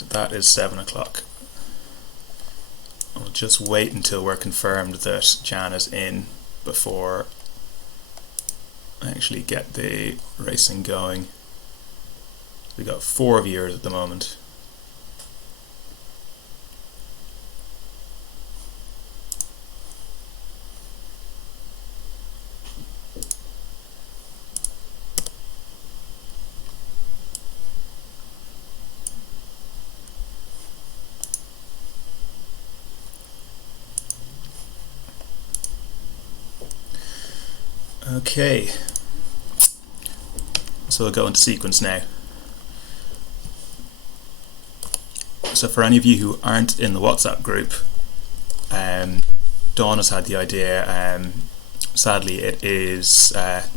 and that is 7 o'clock. I'll just wait until we're confirmed that Jan is in before I actually get the racing going. We got 4 viewers at the moment. Okay, so we'll go into sequence now. So for any of you who aren't in the WhatsApp group, Dawn has had the idea. Sadly, it is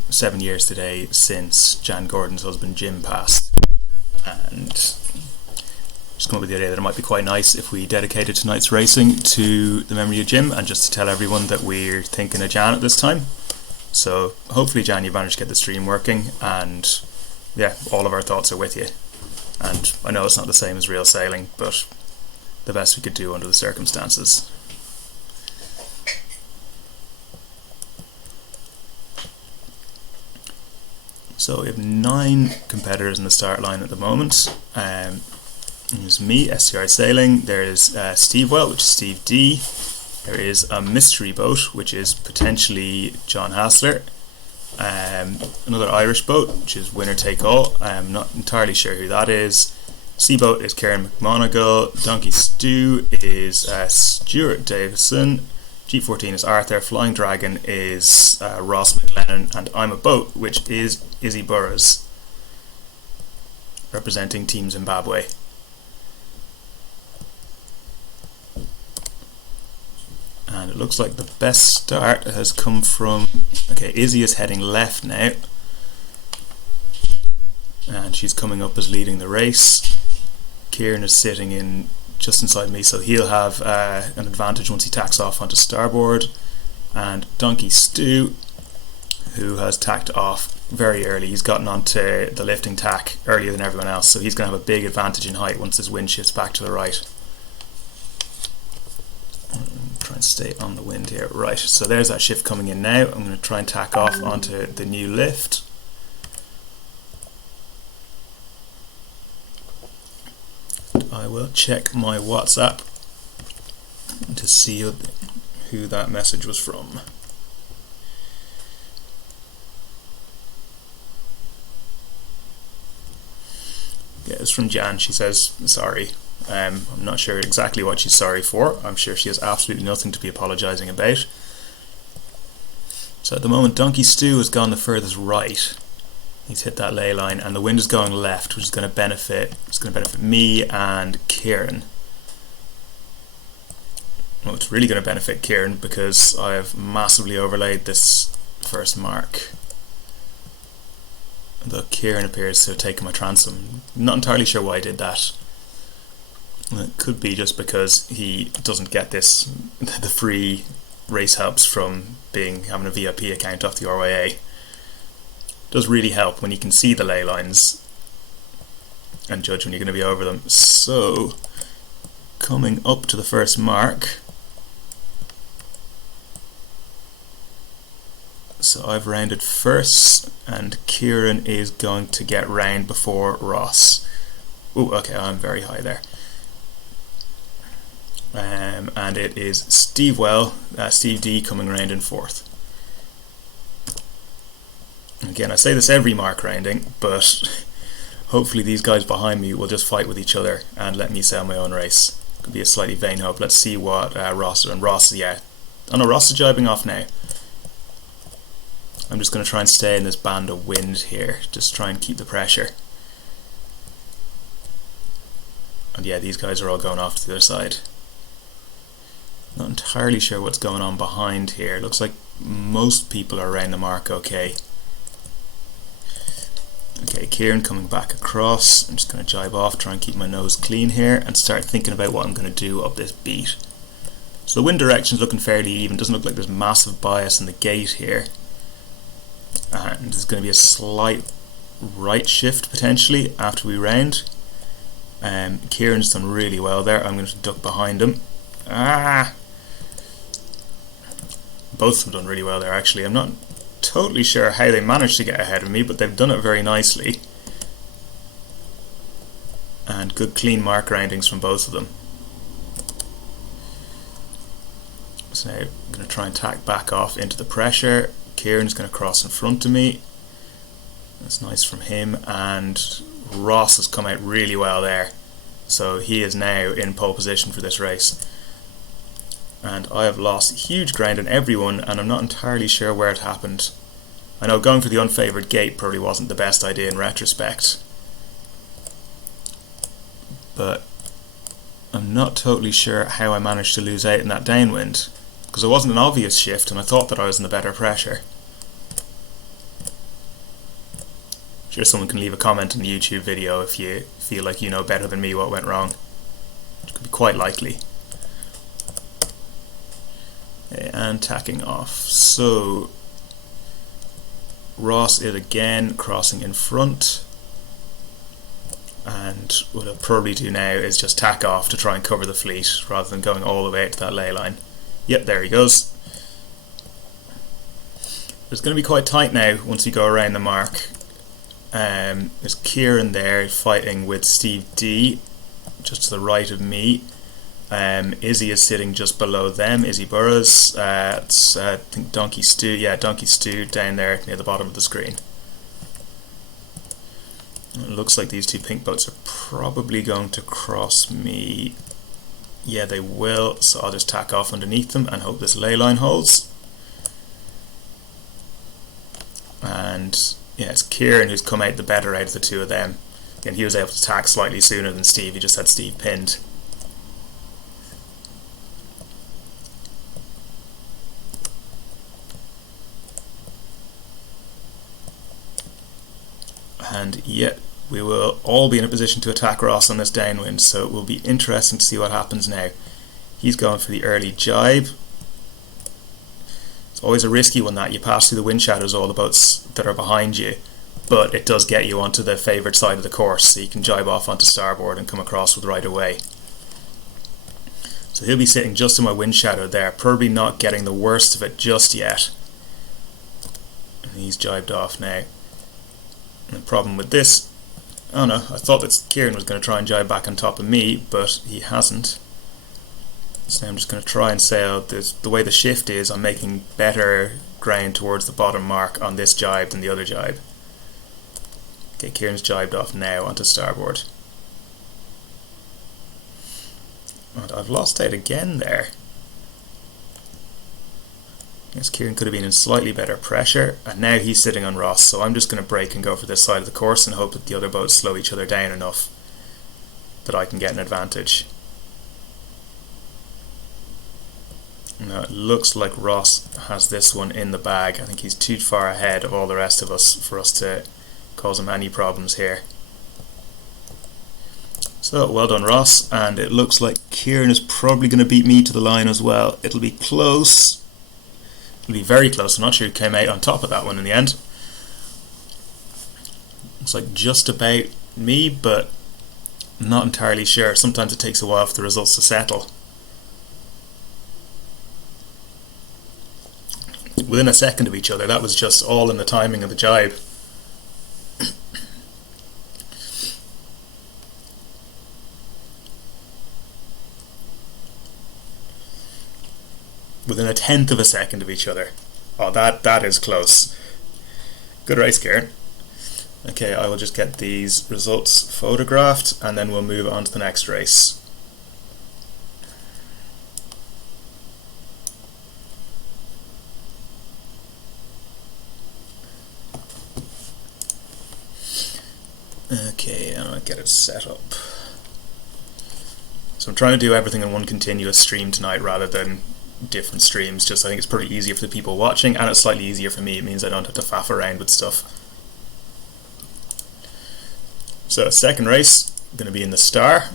7 years today since Jan Gordon's husband Jim passed, and just come up with the idea that it might be quite nice if we dedicated tonight's racing to the memory of Jim, and just to tell everyone that we're thinking of Jan at this time. So hopefully, Jan, you've managed to get the stream working, and yeah, all of our thoughts are with you. And I know it's not the same as real sailing, but the best we could do under the circumstances. So we have 9 competitors in the start line at the moment. There's me, SCI Sailing. There's Steve Well, which is Steve D. There is a mystery boat, which is potentially John Hassler. Another Irish boat, which is Winner Take All. I'm not entirely sure who that is. Seaboat is Karen McMonagle. Donkey Stew is Stuart Davison. G14 is Arthur. Flying Dragon is Ross McLennan. And I'm a Boat, which is Izzy Burrows, representing Team Zimbabwe. And it looks like the best start has come from... Okay, Izzy is heading left now. And she's coming up as leading the race. Kieran is sitting in just inside me, so he'll have an advantage once he tacks off onto starboard. And Donkey Stew, who has tacked off very early. He's gotten onto the lifting tack earlier than everyone else, so he's going to have a big advantage in height once his wind shifts back to the right. Try and stay on the wind here. Right, so there's that shift coming in now. I'm going to try and tack off onto the new lift. I will check my WhatsApp to see who that message was from. Yeah, it's from Jan. She says, sorry. I'm not sure exactly what she's sorry for. I'm sure she has absolutely nothing to be apologising about. So at the moment, Donkey Stew has gone the furthest right. He's hit that ley line, and the wind is going left, which is going to benefit. It's going to benefit me and Kieran. Well, it's really going to benefit Kieran because I have massively overlaid this first mark. Although Kieran appears to have taken my transom. I'm not entirely sure why I did that. It could be just because he doesn't get the free race helps from having a VIP account off the RYA. It does really help when you can see the ley lines and judge when you're going to be over them. So, coming up to the first mark. So I've rounded first, and Kieran is going to get round before Ross. Oh, okay, I'm very high there. And it is Steve D coming round in fourth. Again, I say this every mark rounding, but hopefully these guys behind me will just fight with each other and let me sail my own race. Could be a slightly vain hope. Let's see what Ross and Ross, yeah. Oh no, Ross is jibing off now. I'm just going to try and stay in this band of wind here, just try and keep the pressure. And yeah, these guys are all going off to the other side. Not entirely sure what's going on behind here. Looks like most people are around the mark okay. Okay, Kieran coming back across. I'm just going to jibe off, try and keep my nose clean here, and start thinking about what I'm going to do up this beat. So the wind direction is looking fairly even. Doesn't look like there's massive bias in the gate here. And there's going to be a slight right shift potentially after we round. Kieran's done really well there. I'm going to duck behind him. Ah! Both of them done really well there, actually. I'm not totally sure how they managed to get ahead of me, but they've done it very nicely. And good clean mark roundings from both of them. So now I'm going to try and tack back off into the pressure. Kieran's going to cross in front of me. That's nice from him, and Ross has come out really well there. So he is now in pole position for this race. And I have lost huge ground on everyone, and I'm not entirely sure where it happened. I know going for the unfavoured gate probably wasn't the best idea in retrospect, but I'm not totally sure how I managed to lose out in that downwind, because it wasn't an obvious shift and I thought that I was in the better pressure. I'm sure someone can leave a comment in the YouTube video if you feel like you know better than me what went wrong. It could be quite likely. And tacking off. So Ross is again crossing in front, and what I'll probably do now is just tack off to try and cover the fleet rather than going all the way out to that ley line. Yep, there he goes. It's going to be quite tight now once you go around the mark. There's Kieran there fighting with Steve D just to the right of me. Izzy is sitting just below them, Izzy Burrows. It's I think Donkey Stew, yeah, Donkey Stew down there near the bottom of the screen. It looks like these two pink boats are probably going to cross me. Yeah, they will, so I'll just tack off underneath them and hope this ley line holds. And yeah, it's Kieran who's come out the better out of the two of them. And he was able to tack slightly sooner than Steve, he just had Steve pinned. And yet we will all be in a position to attack Ross on this downwind, so it will be interesting to see what happens now. He's going for the early jibe. It's always a risky one that you pass through the wind shadows all the boats that are behind you, but it does get you onto the favoured side of the course, so you can jibe off onto starboard and come across with right away. So he'll be sitting just in my wind shadow there, probably not getting the worst of it just yet. And he's jibed off now. The problem with this, oh no, I thought that Kieran was going to try and jibe back on top of me, but he hasn't. So I'm just going to try and sail. The way the shift is, I'm making better ground towards the bottom mark on this jibe than the other jibe. Okay, Kieran's jibed off now onto starboard. And I've lost out again there. Yes, Kieran could have been in slightly better pressure, and now he's sitting on Ross, so I'm just going to brake and go for this side of the course and hope that the other boats slow each other down enough that I can get an advantage. Now it looks like Ross has this one in the bag. I think he's too far ahead of all the rest of us for us to cause him any problems here. So well done, Ross, and it looks like Kieran is probably going to beat me to the line as well. It'll be close. It'll be very close. I'm not sure who came out on top of that one in the end. Looks like just about me, but I'm not entirely sure. Sometimes it takes a while for the results to settle. Within a second of each other, that was just all in the timing of the jibe. Within a tenth of a second of each other. Oh, that is close. Good race, Kieran. Okay, I will just get these results photographed and then we'll move on to the next race. Okay, and I'll get it set up. So I'm trying to do everything in one continuous stream tonight rather than different streams. Just I think it's pretty easier for the people watching, and it's slightly easier for me. It means I don't have to faff around with stuff. So second race, going to be in the Star,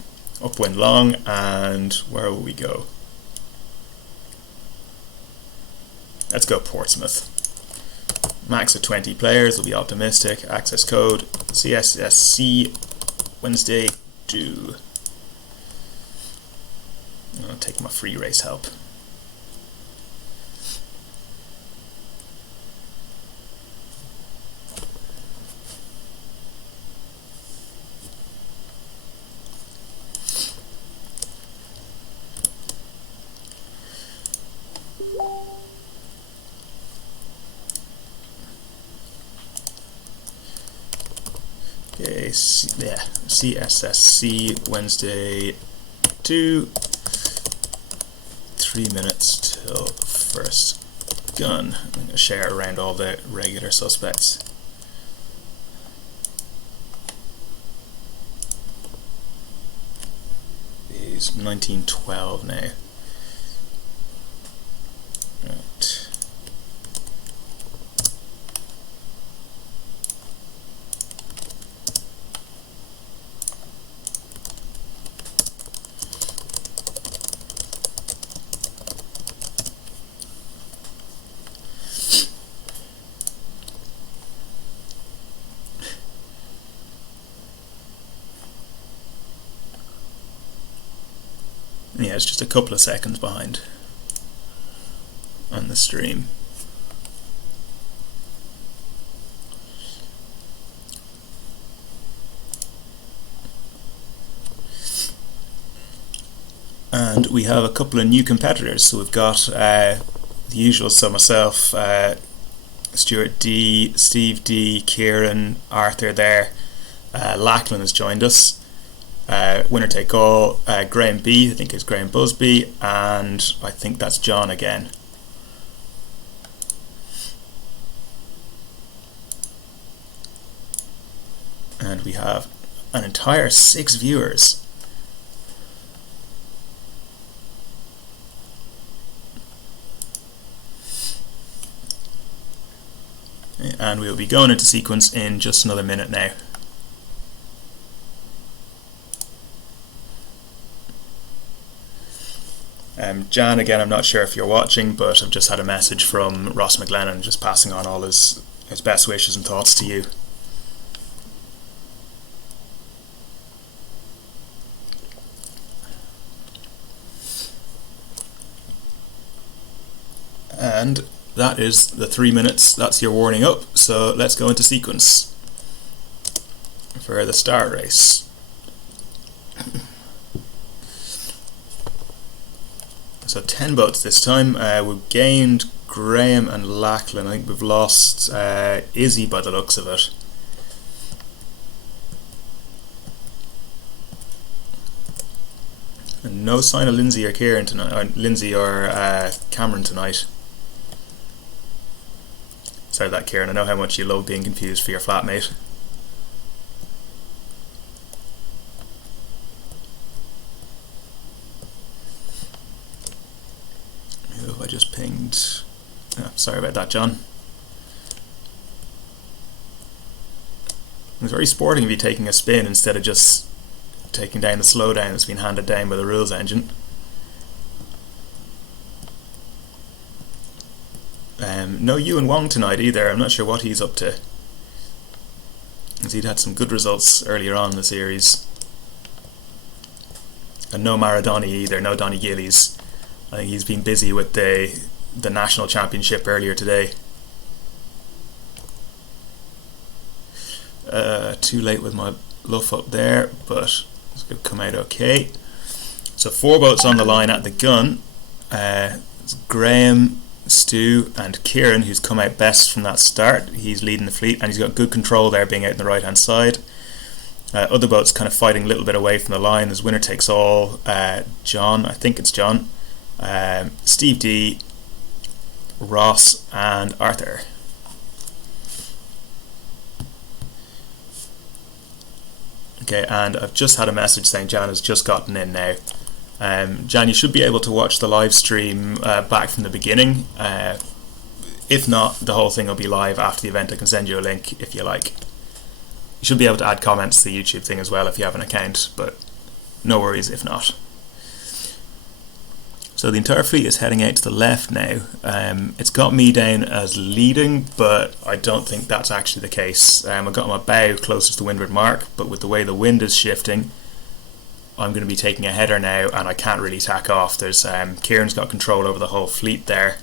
upwind long, and where will we go? Let's go Portsmouth. Max of 20 players, will be optimistic. Access code CSSC Wednesday do. I'll take my free race help. Okay, CSSC Wednesday 2, 3 minutes till first gun. I'm going to share around all the regular suspects. He's 1912 now. Right. Yeah, it's just a couple of seconds behind on the stream. And we have a couple of new competitors. So we've got the usual, so myself, Stuart D, Steve D, Kieran, Arthur there. Lachlan has joined us. Winner take all, Graham B, I think it's Graham Busby, and I think that's John again. And we have an entire 6 viewers. And we'll be going into sequence in just another minute now. Jan, again, I'm not sure if you're watching, but I've just had a message from Ross McLennan just passing on all his best wishes and thoughts to you. And that is the 3 minutes, that's your warning up, so let's go into sequence for the start race. So 10 boats this time. We've gained Graham and Lachlan. I think we've lost Izzy by the looks of it. And no sign of Lindsay or Kieran tonight, or Lindsay or Cameron tonight. Sorry about that, Kieran. I know how much you love being confused for your flatmate. I just pinged. Oh, sorry about that, John. It's very sporting of you taking a spin instead of just taking down the slowdown that's been handed down by the rules engine. No Ewan Wong tonight either. I'm not sure what he's up to, because he'd had some good results earlier on in the series. And no Maradoni either, no Donny Gillies. I think he's been busy with the national championship earlier today. Too late with my luff up there, but it's going to come out okay. So 4 boats on the line at the gun. It's Graham, Stu and Kieran, who's come out best from that start. He's leading the fleet and he's got good control there, being out on the right hand side. Other boats kind of fighting a little bit away from the line. There's winner takes all. John, I think it's John, Steve D, Ross and Arthur. Okay, and I've just had a message saying Jan has just gotten in now. Jan, you should be able to watch the live stream back from the beginning. If not, the whole thing will be live after the event. I can send you a link if you like. You should be able to add comments to the YouTube thing as well if you have an account, but no worries if not. So the entire fleet is heading out to the left now. It's got me down as leading, but I don't think that's actually the case. I've got my bow closest to the windward mark, but with the way the wind is shifting, I'm going to be taking a header now, and I can't really tack off. There's Kieran's got control over the whole fleet there.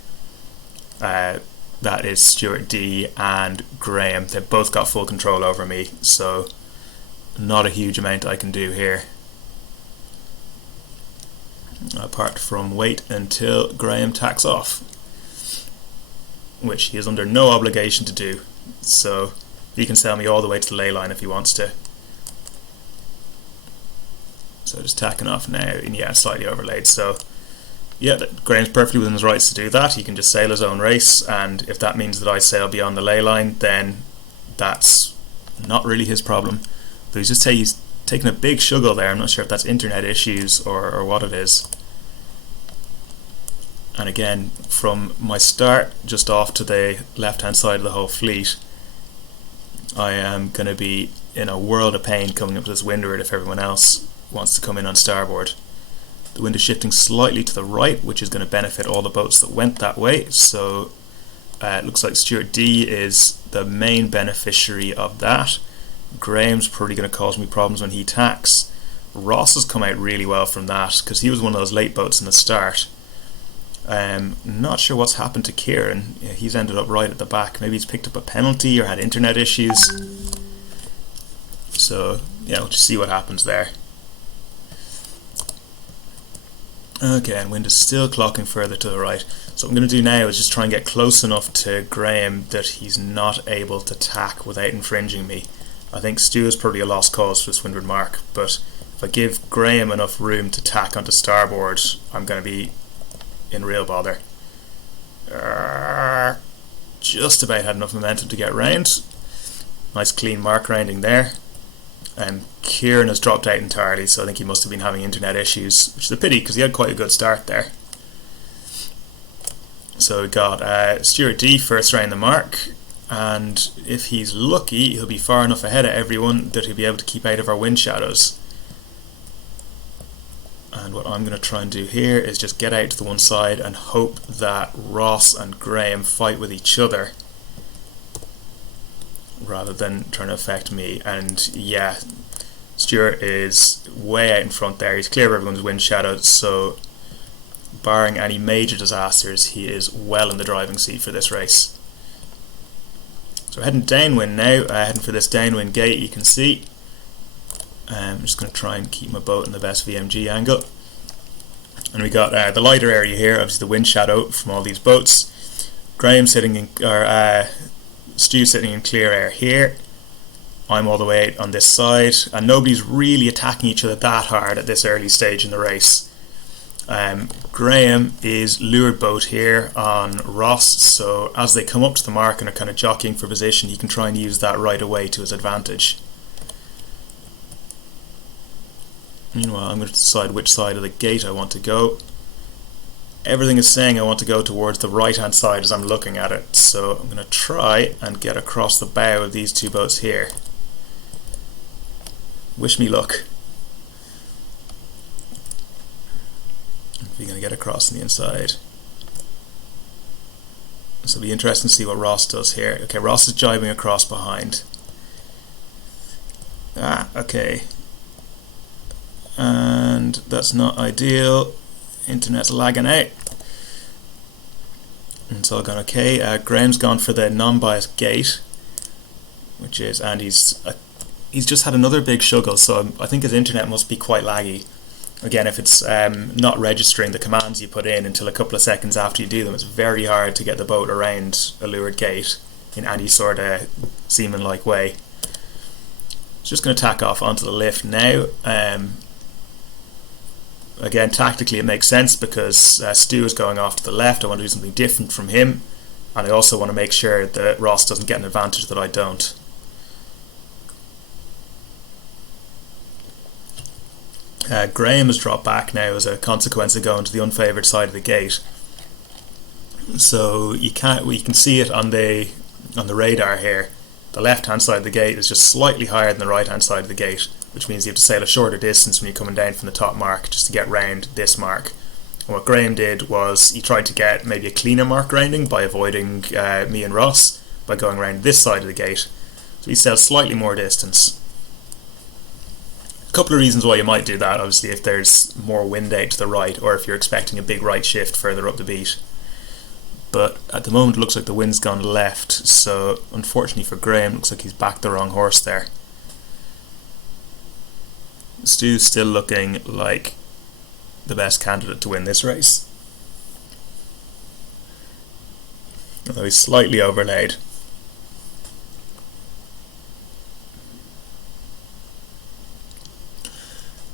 That is Stuart D and Graham. They've both got full control over me, so not a huge amount I can do here, apart from wait until Graham tacks off, which he is under no obligation to do. So he can sail me all the way to the ley line if he wants to. So just tacking off now, and yeah, slightly overlaid. So yeah, Graham's perfectly within his rights to do that. He can just sail his own race, and if that means that I sail beyond the ley line, then that's not really his problem. But he's taking a big shuggle there. I'm not sure if that's internet issues or what it is. And again, from my start just off to the left hand side of the whole fleet, I am going to be in a world of pain coming up to this windward if everyone else wants to come in on starboard. The wind is shifting slightly to the right, which is going to benefit all the boats that went that way. So it looks like Stuart D is the main beneficiary of that. Graham's probably going to cause me problems when he tacks. Ross has come out really well from that because he was one of those late boats in the start. Not sure what's happened to Kieran. He's ended up right at the back. Maybe he's picked up a penalty or had internet issues. So yeah, we'll just see what happens there. Okay, and wind is still clocking further to the right. So what I'm going to do now is just try and get close enough to Graham that he's not able to tack without infringing me. I think Stu is probably a lost cause for this windward mark, but if I give Graham enough room to tack onto starboard, I'm going to be in real bother. Just about had enough momentum to get round. Nice clean mark rounding there. Kieran has dropped out entirely, so I think he must have been having internet issues, which is a pity because he had quite a good start there. So we got Stuart D first round the mark, and if he's lucky he'll be far enough ahead of everyone that he'll be able to keep out of our wind shadows. And what I'm going to try and do here is just get out to the one side and hope that Ross and Graham fight with each other rather than trying to affect me. And yeah, Stuart is way out in front there. He's clear of everyone's wind shadows, so barring any major disasters, he is well in the driving seat for this race. So we're heading downwind now, heading for this downwind gate. You can see I'm just going to try and keep my boat in the best VMG angle. And we got the lighter area here, obviously the wind shadow from all these boats. Graham sitting in, or Stu sitting in clear air here. I'm all the way out on this side, and nobody's really attacking each other that hard at this early stage in the race. Graham is leeward boat here on Ross, so as they come up to the mark and are kind of jockeying for position, he can try and use that right away to his advantage. Meanwhile, I'm going to decide which side of the gate I want to go. Everything is saying I want to go towards the right hand side as I'm looking at it, so I'm going to try and get across the bow of these two boats here. Wish me luck. We're going to get across on the inside. So it'll be interesting to see what Ross does here. Okay, Ross is jibing across behind. Okay. And that's not ideal. Internet's lagging out. It's all gone okay. Graham's gone for the non-biased gate, which is, and he's just had another big shuggle, so I think his internet must be quite laggy. Again, if it's not registering the commands you put in until a couple of seconds after you do them, it's very hard to get the boat around a leeward gate in any sort of seaman-like way. Just going to tack off onto the lift now. Again, tactically it makes sense because Stu is going off to the left. I want to do something different from him, and I also want to make sure that Ross doesn't get an advantage that I don't. Graham has dropped back now as a consequence of going to the unfavoured side of the gate. So you can see it on the radar here. The left hand side of the gate is just slightly higher than the right hand side of the gate, which means you have to sail a shorter distance when you're coming down from the top mark just to get round this mark. And what Graham did was he tried to get maybe a cleaner mark rounding by avoiding me and Ross by going around this side of the gate. So he sailed slightly more distance. couple of reasons why you might do that. Obviously, if there's more wind out to the right, or if you're expecting a big right shift further up the beat. But at the moment it looks like the wind's gone left, so unfortunately for Graham, looks like he's backed the wrong horse there. Stu's still looking like the best candidate to win this race, although he's slightly overlaid.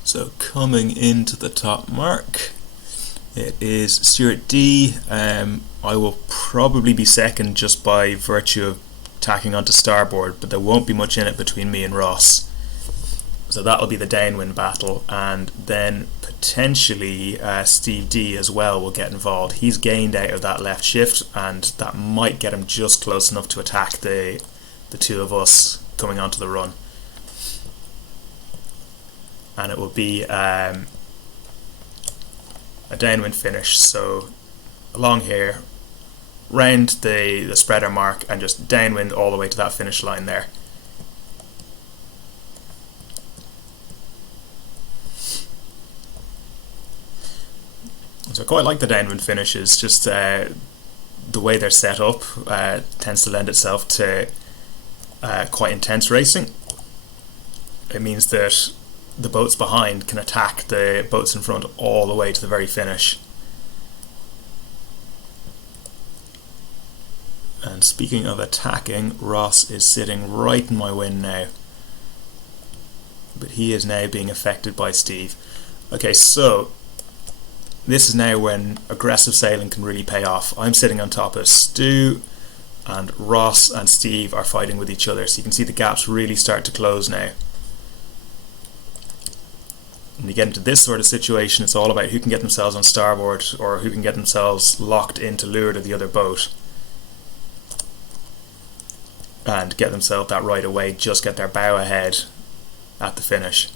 So coming into the top mark, it is Stuart D. I will probably be second just by virtue of tacking onto starboard, but there won't be much in it between me and Ross. So that'll be the downwind battle, and then potentially Steve D as well will get involved. He's gained out of that left shift, and that might get him just close enough to attack the two of us coming onto the run. And it will be a downwind finish, so along here, round the spreader mark, and just downwind all the way to that finish line there. So I quite like the downwind finishes, just the way they're set up tends to lend itself to quite intense racing. It means that the boats behind can attack the boats in front all the way to the very finish. And speaking of attacking, Ross is sitting right in my wind now, but he is now being affected by Steve. Okay, so this is now when aggressive sailing can really pay off. I'm sitting on top of Stu, and Ross and Steve are fighting with each other, so you can see the gaps really start to close now. When you get into this sort of situation, it's all about who can get themselves on starboard, or who can get themselves locked into leeward of the other boat and get themselves that right away, just get their bow ahead at the finish.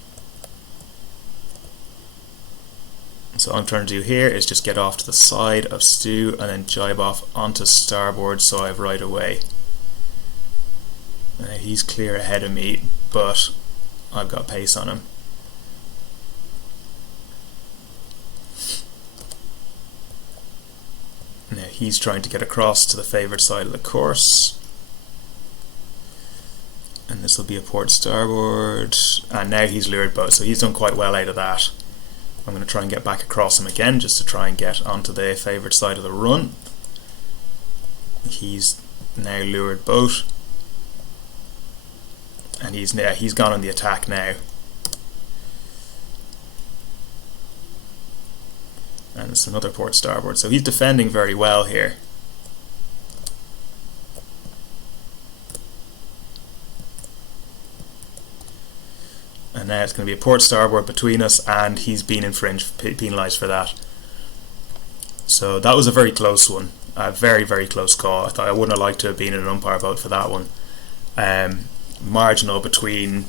So what I'm trying to do here is just get off to the side of Stu and then jibe off onto starboard so I have right away. He's clear ahead of me, but I've got pace on him. Now he's trying to get across to the favoured side of the course, and this will be a port starboard, and now he's lured boat, so he's done quite well out of that. I'm going to try and get back across him again just to try and get onto the favoured side of the run. He's now lured boat, and he's gone on the attack now. And it's another port starboard, so he's defending very well here. And now it's going to be a port starboard between us, and he's been penalised for that. So that was a very close one, a very, very close call. I thought I wouldn't have liked to have been in an umpire boat for that one. Marginal between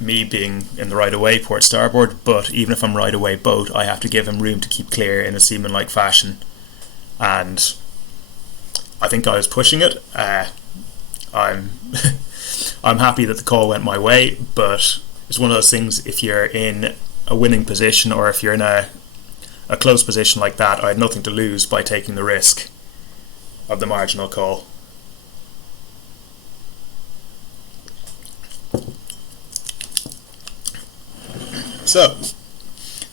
me being in the right away port starboard, but even if I'm right away boat, I have to give him room to keep clear in a seaman-like fashion, and I think I was pushing it. I'm I'm happy that the call went my way, but it's one of those things, if you're in a winning position or if you're in a close position like that, I had nothing to lose by taking the risk of the marginal call. So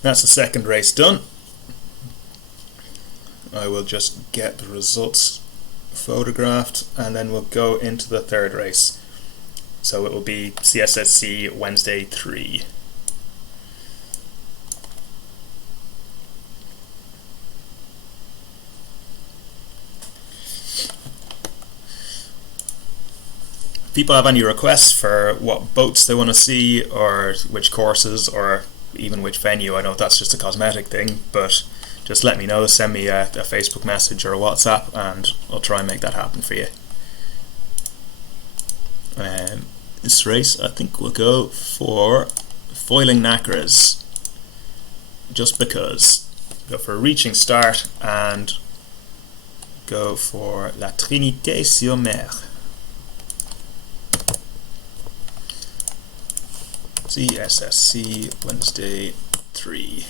that's the second race done. I will just get the results photographed, and then we'll go into the third race. So it will be CSSC Wednesday 3. People have any requests for what boats they want to see, or which courses, or even which venue? I know that's just a cosmetic thing, but just let me know, send me a Facebook message or a WhatsApp, and I'll try and make that happen for you. This race, I think we'll go for foiling Nacras, just because. Go for a reaching start and go for La Trinité-sur-Mer. CSSC Wednesday 3.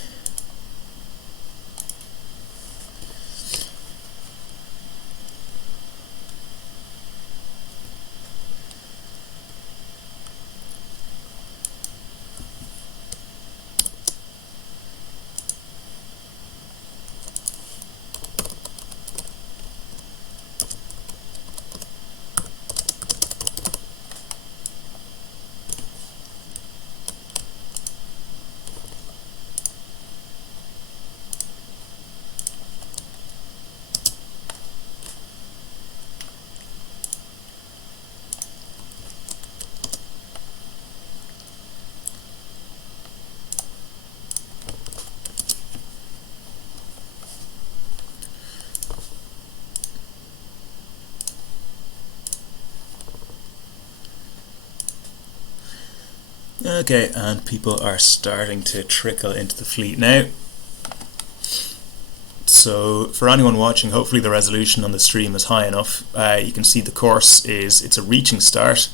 Okay, and people are starting to trickle into the fleet now. So for anyone watching, hopefully the resolution on the stream is high enough. You can see the course it's a reaching start.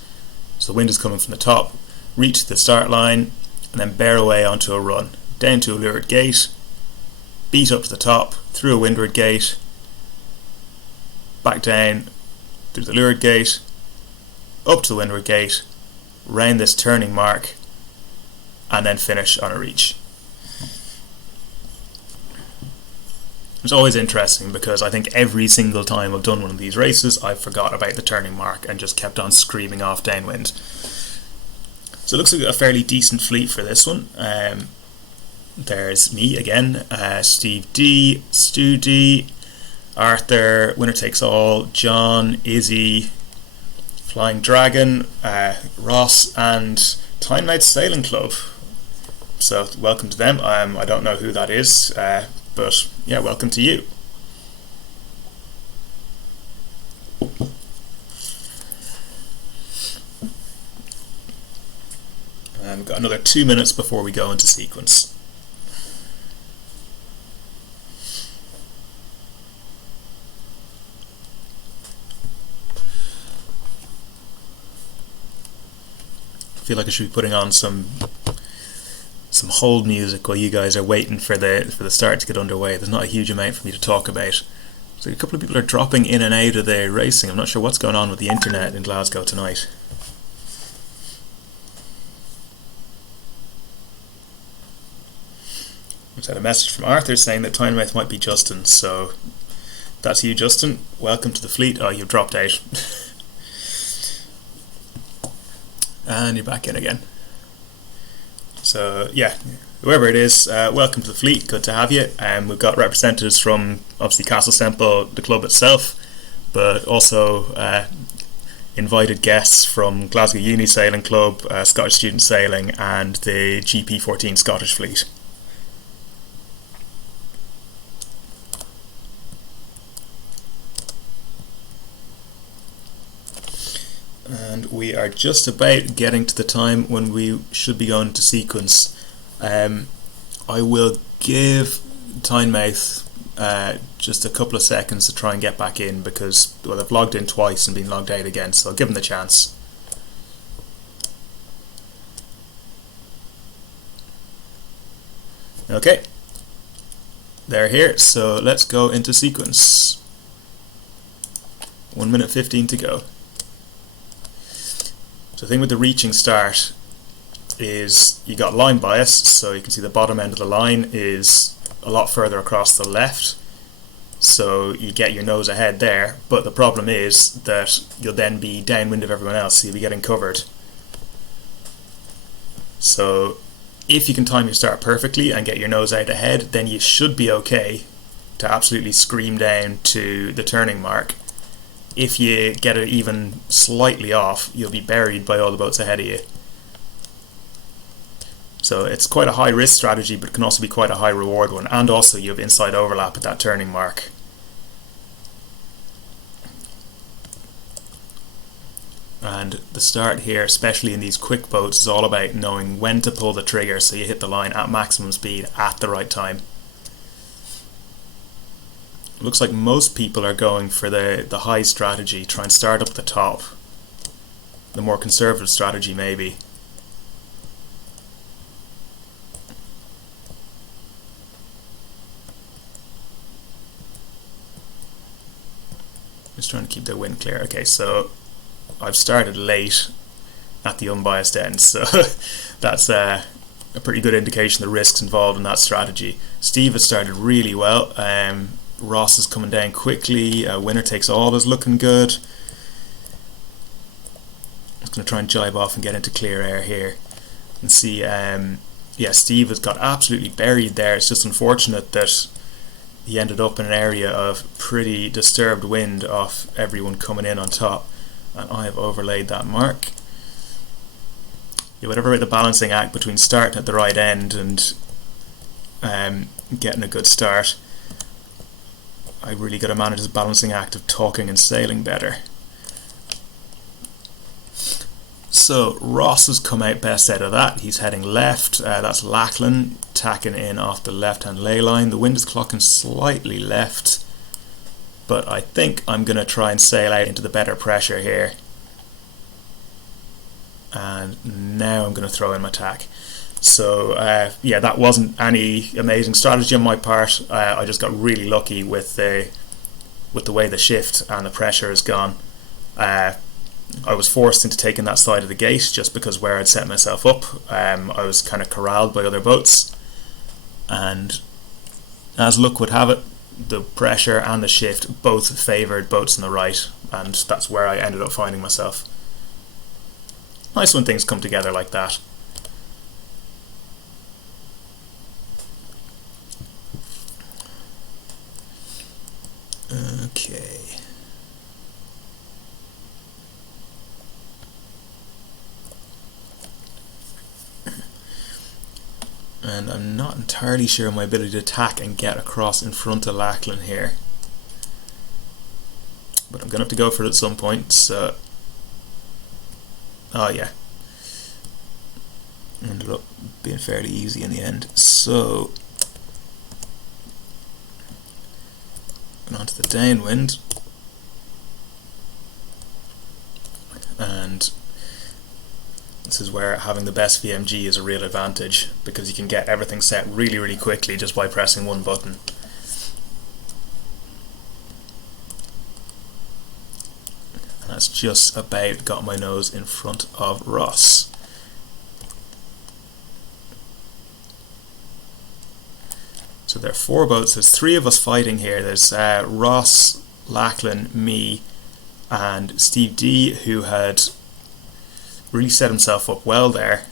So the wind is coming from the top, reach the start line, and then bear away onto a run. Down to a leeward gate, beat up to the top, through a windward gate, back down through the leeward gate, up to the windward gate, round this turning mark, and then finish on a reach. It's always interesting because I think every single time I've done one of these races I've forgot about the turning mark and just kept on screaming off downwind. So it looks like a fairly decent fleet for this one. There's me again, Steve D, Stu D, Arthur, Winner Takes All, John, Izzy, Flying Dragon, Ross, and Tynemouth Sailing Club. So welcome to them. I don't know who that is, but yeah, welcome to you. We've got another 2 minutes before we go into sequence. I feel like I should be putting on some hold music while you guys are waiting for the start to get underway. There's not a huge amount for me to talk about. So a couple of people are dropping in and out of the racing. I'm not sure what's going on with the internet in Glasgow tonight. I just had a message from Arthur saying that Tynemouth might be Justin, so that's you, Justin. Welcome to the fleet. Oh, you've dropped out. And you're back in again. So yeah, whoever it is, welcome to the fleet, good to have you. We've got representatives from obviously Castle Semple, the club itself, but also invited guests from Glasgow Uni Sailing Club, Scottish Student Sailing, and the GP14 Scottish Fleet. And we are just about getting to the time when we should be going to sequence. I will give Tynemouth just a couple of seconds to try and get back in because they've logged in twice and been logged out again, so I'll give them the chance. Okay, they're here, so let's go into sequence. 1 minute 15 to go. So the thing with the reaching start is you got line bias, so you can see the bottom end of the line is a lot further across the left, so you get your nose ahead there, but the problem is that you'll then be downwind of everyone else, so you'll be getting covered. So if you can time your start perfectly and get your nose out ahead, then you should be okay to absolutely scream down to the turning mark. If you get it even slightly off, you'll be buried by all the boats ahead of you. So it's quite a high risk strategy, but it can also be quite a high reward one, and also you have inside overlap at that turning mark. And the start here, especially in these quick boats, is all about knowing when to pull the trigger so you hit the line at maximum speed at the right time. Looks like most people are going for the high strategy, try and start up at the top. The more conservative strategy maybe. Just trying to keep their wind clear. Okay, so I've started late at the unbiased end, so that's a pretty good indication of the risks involved in that strategy. Steve has started really well. Ross is coming down quickly. Winner takes all is looking good. I'm just going to try and jibe off and get into clear air here and see. Yeah, Steve has got absolutely buried there. It's just unfortunate that he ended up in an area of pretty disturbed wind off everyone coming in on top, and I have overlaid that mark. Yeah, whatever about the balancing act between starting at the right end and getting a good start, I really got to manage this balancing act of talking and sailing better. So Ross has come out best out of that. He's heading left. That's Lachlan tacking in off the left-hand ley line. The wind is clocking slightly left, but I think I'm going to try and sail out into the better pressure here. And now I'm going to throw in my tack. So yeah, that wasn't any amazing strategy on my part. I just got really lucky with the way the shift and the pressure has gone. I was forced into taking that side of the gate just because where I'd set myself up. I was kind of corralled by other boats, and as luck would have it, the pressure and the shift both favoured boats on the right, and that's where I ended up finding myself. Nice when things come together like that. Okay. And I'm not entirely sure of my ability to attack and get across in front of Lachlan here, but I'm going to have to go for it at some point. So, oh yeah, ended up being fairly easy in the end. So, onto the downwind, and this is where having the best VMG is a real advantage, because you can get everything set really quickly just by pressing one button. And that's just about got my nose in front of Ross. So there are 4 boats. There's 3 of us fighting here. There's Ross, Lachlan, me, and Steve D, who had really set himself up well there.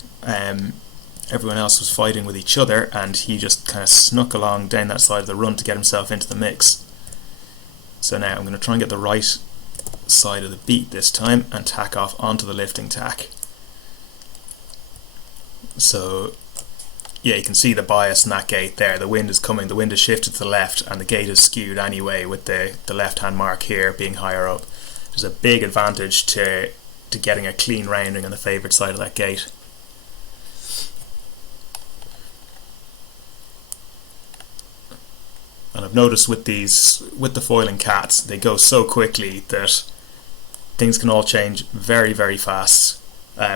Everyone else was fighting with each other, and he just kind of snuck along down that side of the run to get himself into the mix. So now I'm going to try and get the right side of the beat this time and tack off onto the lifting tack. So yeah, you can see the bias in that gate there. The wind is coming, the wind is shifted to the left, and the gate is skewed anyway with the left hand mark here being higher up. There's a big advantage to getting a clean rounding on the favoured side of that gate. And I've noticed with the foiling cats, they go so quickly that things can all change very fast.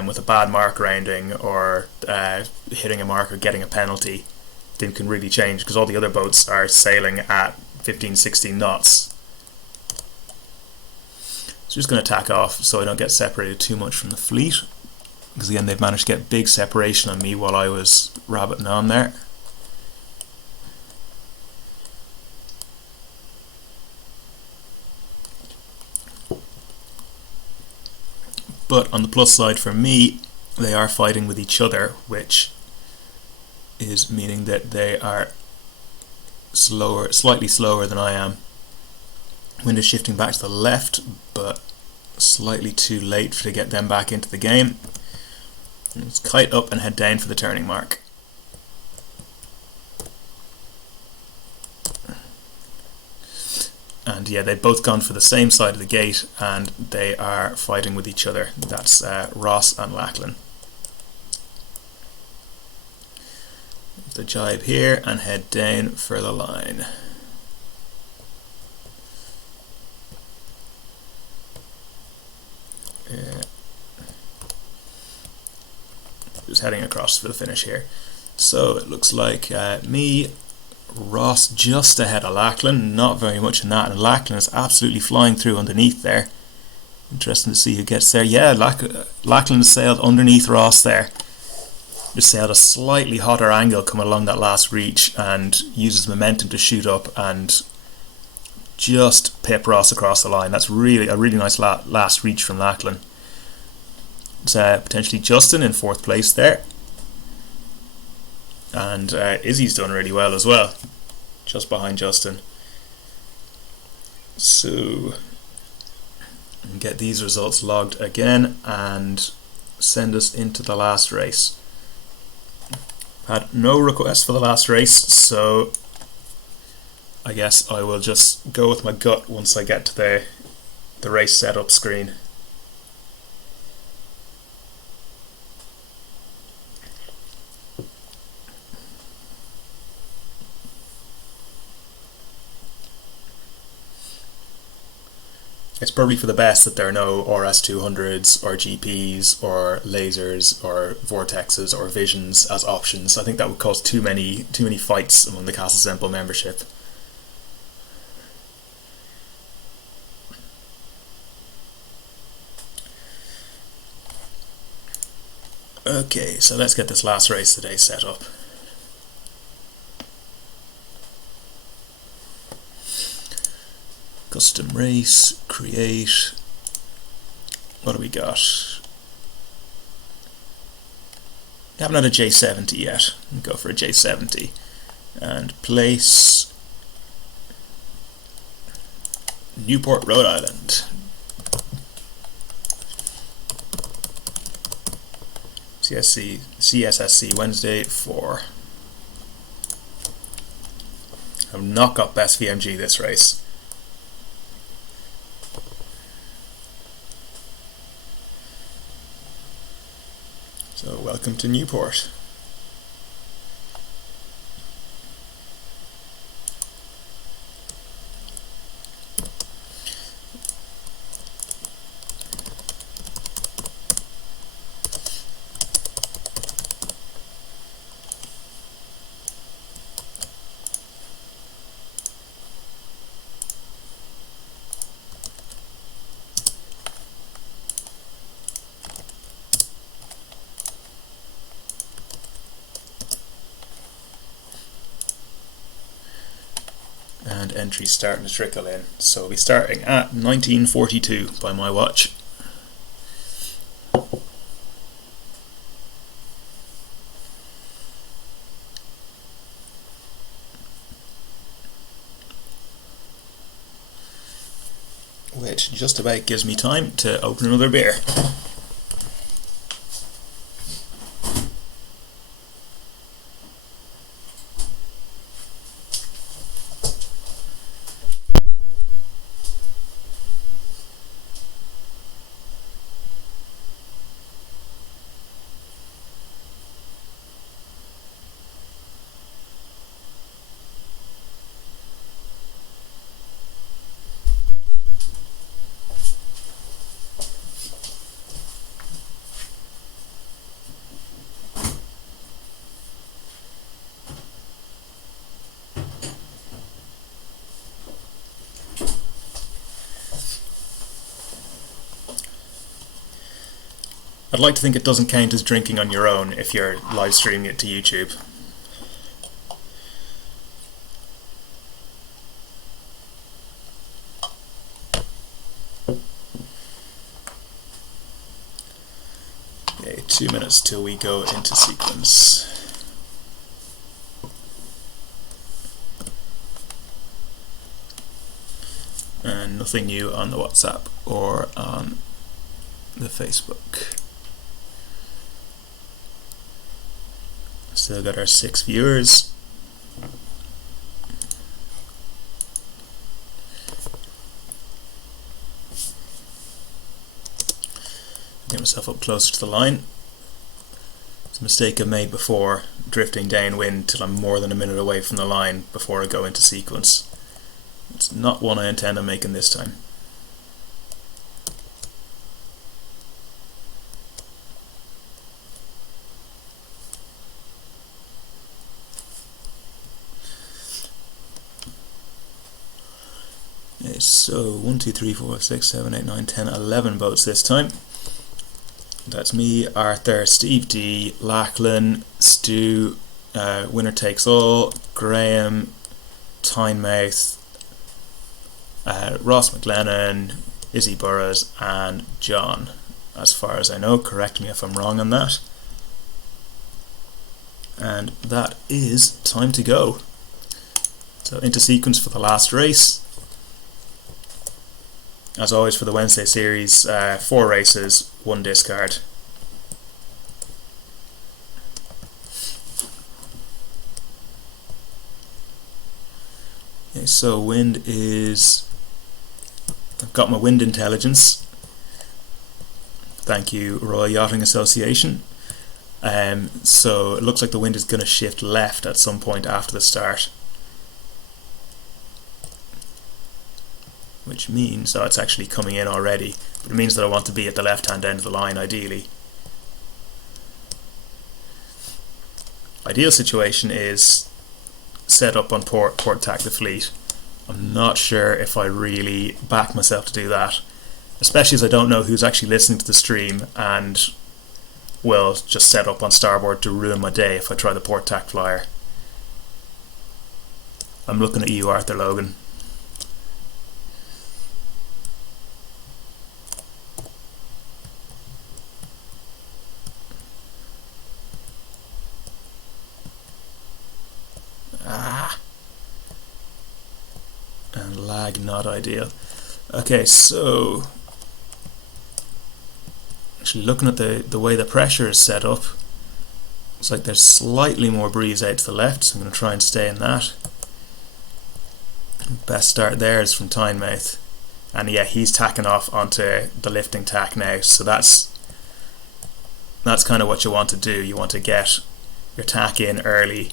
With a bad mark rounding or hitting a mark or getting a penalty, things can really change because all the other boats are sailing at 15-16 knots. So just going to tack off so I don't get separated too much from the fleet, because again they've managed to get big separation on me while I was rabbiting on there. But on the plus side for me, they are fighting with each other, which is meaning that they are slightly slower than I am. Wind is shifting back to the left, but slightly too late to get them back into the game. Let's kite up and head down for the turning mark. And yeah, they've both gone for the same side of the gate, and they are fighting with each other. That's Ross and Lachlan. The jibe here and head down for the line. Just heading across for the finish here. So it looks like me, Ross just ahead of Lachlan, not very much in that, and Lachlan is absolutely flying through underneath there. Interesting to see who gets there. Yeah, Lachlan has sailed underneath Ross there. Just sailed a slightly hotter angle coming along that last reach and uses momentum to shoot up and just pip Ross across the line. That's really a really nice last reach from Lachlan. It's potentially Justin in 4th place there. And Izzy's done really well as well, just behind Justin. So get these results logged again and send us into the last race. Had no requests for the last race, so I guess I will just go with my gut once I get to the race setup screen. It's probably for the best that there are no RS200s or GPs or lasers or vortexes or visions as options. I think that would cause too many fights among the Castle Semple membership. Okay, so let's get this last race today set up. Custom race, create. What do we got? Haven't had a J70 yet. We'll go for a J70. And place Newport, Rhode Island. CSSC Wednesday 4. I've not got best VMG this race. So welcome to Newport. And entries starting to trickle in. So we'll be starting at 1942 by my watch. Which just about gives me time to open another beer. I'd like to think it doesn't count as drinking on your own if you're live streaming it to YouTube. Okay, 2 minutes till we go into sequence. And nothing new on the WhatsApp or on the Facebook. Still got our 6 viewers. Get myself up closer to the line. It's a mistake I made before, drifting downwind till I'm more than a minute away from the line before I go into sequence. It's not one I intend on making this time. Okay, so 1, 2, 3, 4, 5, 6, 7, 8, 9, 10, 11 boats this time. That's me, Arthur, Steve D, Lachlan, Stu, Winner Takes All, Graham, Tynemouth, Ross McLennan, Izzy Burrows, and John. As far as I know, correct me if I'm wrong on that. And that is time to go. So into sequence for the last race. As always for the Wednesday series, 4 races, 1 discard. Okay, so wind is... I've got my wind intelligence. Thank you, Royal Yachting Association. So it looks like the wind is going to shift left at some point after the start. Which means, it's actually coming in already, but it means that I want to be at the left-hand end of the line ideally. Ideal situation is set up on port tack the fleet. I'm not sure if I really back myself to do that, especially as I don't know who's actually listening to the stream and will just set up on starboard to ruin my day if I try the port tack flyer. I'm looking at you, Arthur Logan. And lag not ideal. Okay, so actually looking at the way the pressure is set up, it's like there's slightly more breeze out to the left, so I'm going to try and stay in that. Best start there is from Tynemouth, and yeah, he's tacking off onto the lifting tack now, so that's kind of what you want to do. You want to get your tack in early,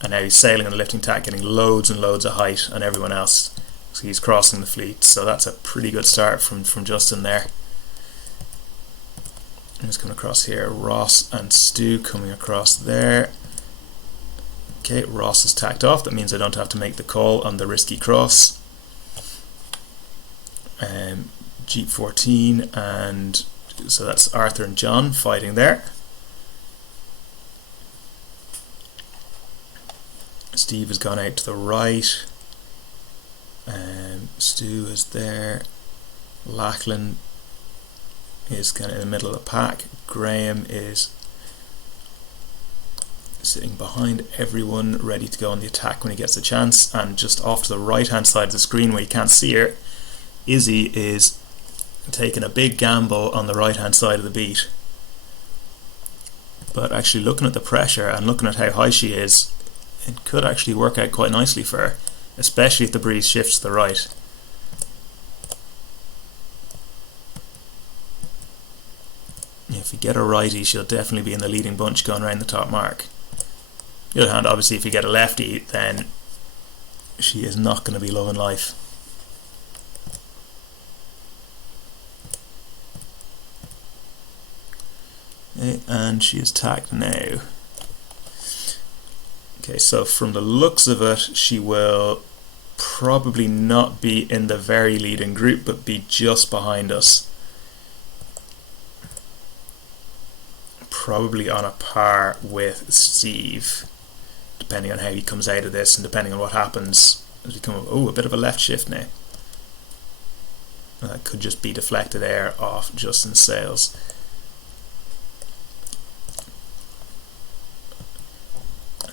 and now he's sailing on the lifting tack, getting loads and loads of height on everyone else, so he's crossing the fleet. So that's a pretty good start from Justin there. He's coming across here. Ross and Stu coming across there. Okay, Ross is tacked off. That means I don't have to make the call on the risky cross. Jeep 14, and so that's Arthur and John fighting there. Steve has gone out to the right. Stu is there. Lachlan is kind of in the middle of the pack. Graham is sitting behind everyone, ready to go on the attack when he gets a chance. And just off to the right hand side of the screen where you can't see her, Izzy is taking a big gamble on the right hand side of the beat. But actually looking at the pressure and looking at how high she is, it could actually work out quite nicely for her, especially if the breeze shifts to the right. If you get a righty, she'll definitely be in the leading bunch going around the top mark. On the other hand, obviously if you get a lefty, then she is not going to be loving life. Okay, and she is tacked now. Okay, so from the looks of it, she will probably not be in the very leading group, but be just behind us. Probably on a par with Steve, depending on how he comes out of this and depending on what happens as we come up. Oh, a bit of a left shift now. That could just be deflected air off Justin's sails.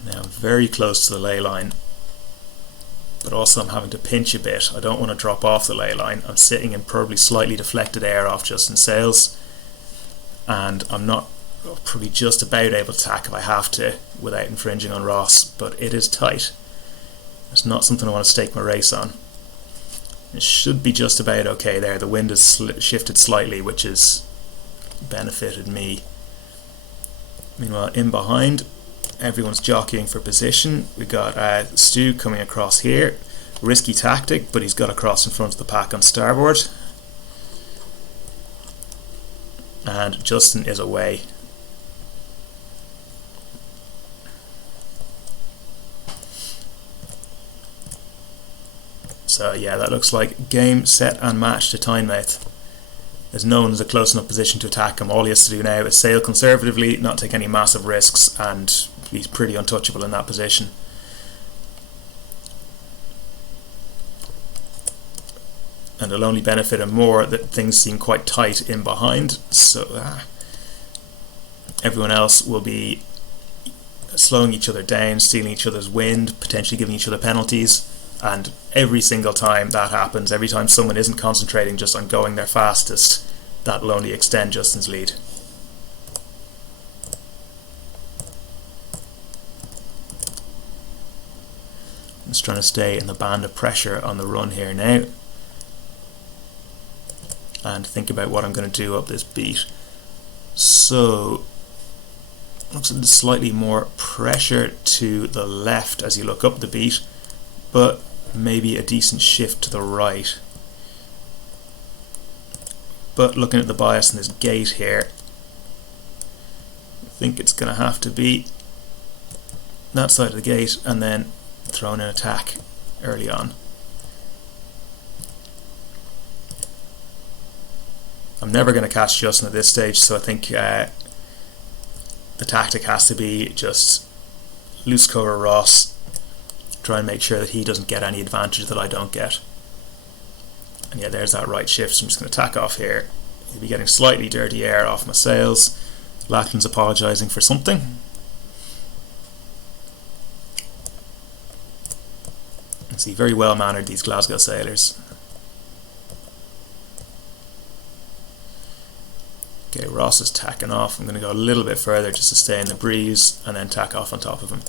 Now I'm very close to the ley line, but also I'm having to pinch a bit. I don't want to drop off the ley line. I'm sitting in probably slightly deflected air off Justin's sails, and I'm not probably just about able to tack if I have to without infringing on Ross, but it is tight. It's not something I want to stake my race on. It should be just about okay there. The wind has shifted slightly, which has benefited me. Meanwhile, in behind, everyone's jockeying for position. We got Stu coming across here. Risky tactic, but he's got across in front of the pack on starboard. And Justin is away. So yeah, that looks like game, set and match to Tynemouth. There's no one in a close enough position to attack him. All he has to do now is sail conservatively, not take any massive risks, and he's pretty untouchable in that position. And it'll only benefit him more that things seem quite tight in behind, so everyone else will be slowing each other down, stealing each other's wind, potentially giving each other penalties. And every single time that happens, every time someone isn't concentrating just on going their fastest, that will only extend Justin's lead. I'm just trying to stay in the band of pressure on the run here now and think about what I'm going to do up this beat. So looks like there's slightly more pressure to the left as you look up the beat, but maybe a decent shift to the right. But looking at the bias in this gate here, I think it's going to have to be that side of the gate and then throw in an attack early on. I'm never going to catch Justin at this stage, so I think the tactic has to be just loose cover Ross, try and make sure that he doesn't get any advantage that I don't get. And yeah, there's that right shift, so I'm just going to tack off here. He'll be getting slightly dirty air off my sails. Lachlan's apologising for something. You see, very well mannered, these Glasgow sailors. Okay, Ross is tacking off. I'm going to go a little bit further just to stay in the breeze and then tack off on top of him.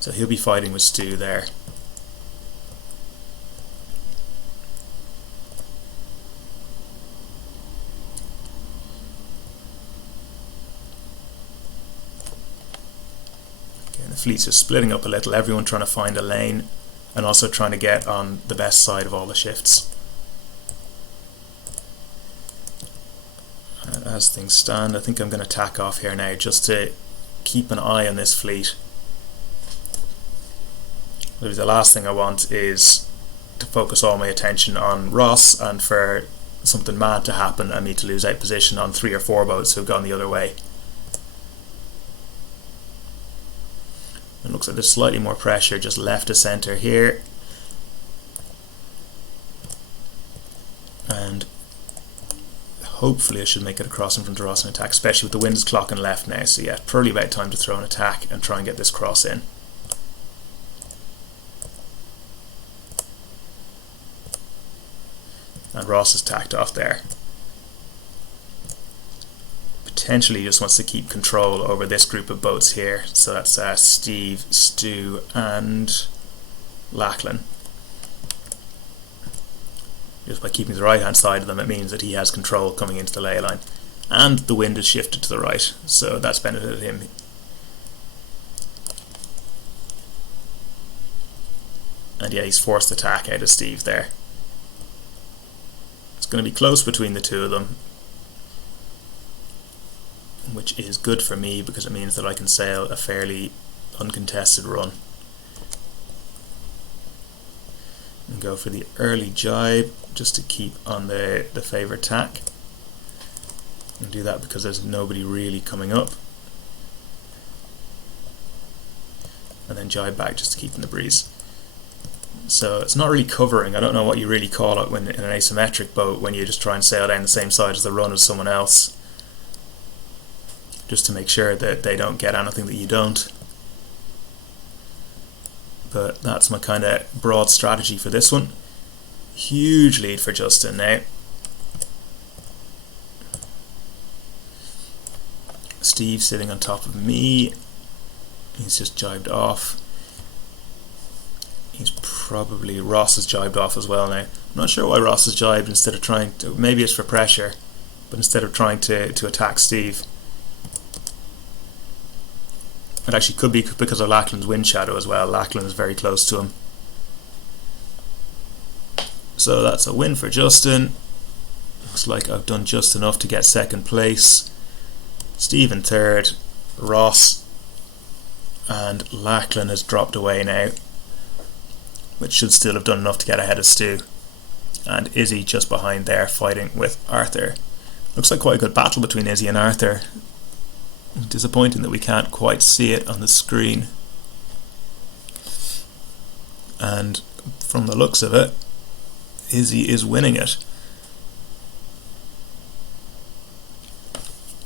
So he'll be fighting with Stu there. Okay, and the fleets are splitting up a little, everyone trying to find a lane and also trying to get on the best side of all the shifts. As things stand, I think I'm going to tack off here now just to keep an eye on this fleet. The last thing I want is to focus all my attention on Ross and for something mad to happen and me to lose out position on 3 or 4 boats who have gone the other way. It looks like there's slightly more pressure just left of centre here. And hopefully I should make it across in front of Ross and attack, especially with the wind is clocking left now, so yeah, probably about time to throw an attack and try and get this cross in. And Ross is tacked off there. Potentially just wants to keep control over this group of boats here, so that's Steve, Stu and Lachlan. Just by keeping the right hand side of them, it means that he has control coming into the ley line. And the wind is shifted to the right, so that's benefited him. And yeah, he's forced attack out of Steve there. It's going to be close between the two of them, which is good for me because it means that I can sail a fairly uncontested run. And go for the early jibe just to keep on the favoured tack, and do that because there's nobody really coming up, and then jibe back just to keep in the breeze. So it's not really covering. I don't know what you really call it when in an asymmetric boat, when you just try and sail down the same side as the run as someone else, just to make sure that they don't get anything that you don't. But that's my kind of broad strategy for this one. Huge lead for Justin now. Steve sitting on top of me. He's just jibed off. He's probably, Ross has jibed off as well now. I'm not sure why Ross has jibed instead of trying to, maybe it's for pressure, but instead of trying to attack Steve. It actually could be because of Lachlan's wind shadow as well. Lachlan is very close to him. So that's a win for Justin. Looks like I've done just enough to get second place. Steve in third. Ross and Lachlan has dropped away now. which should still have done enough to get ahead of Stu. And Izzy just behind there fighting with Arthur. Looks like quite a good battle between Izzy and Arthur. Disappointing that we can't quite see it on the screen. And from the looks of it, Izzy is winning it.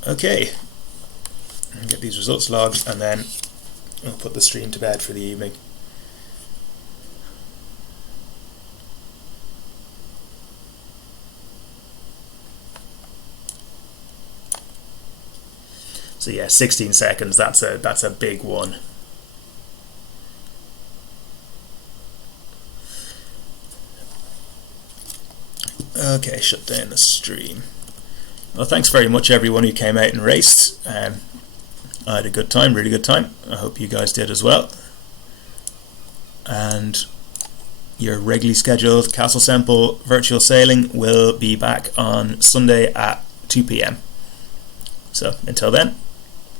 Okay, get these results logged and then I'll put the stream to bed for the evening. So yeah, 16 seconds, that's a big one. Okay, shut down the stream. Well, thanks very much everyone who came out and raced. I had a good time, really good time. I hope you guys did as well. And your regularly scheduled Castle Semple virtual sailing will be back on Sunday at 2 p.m. So until then,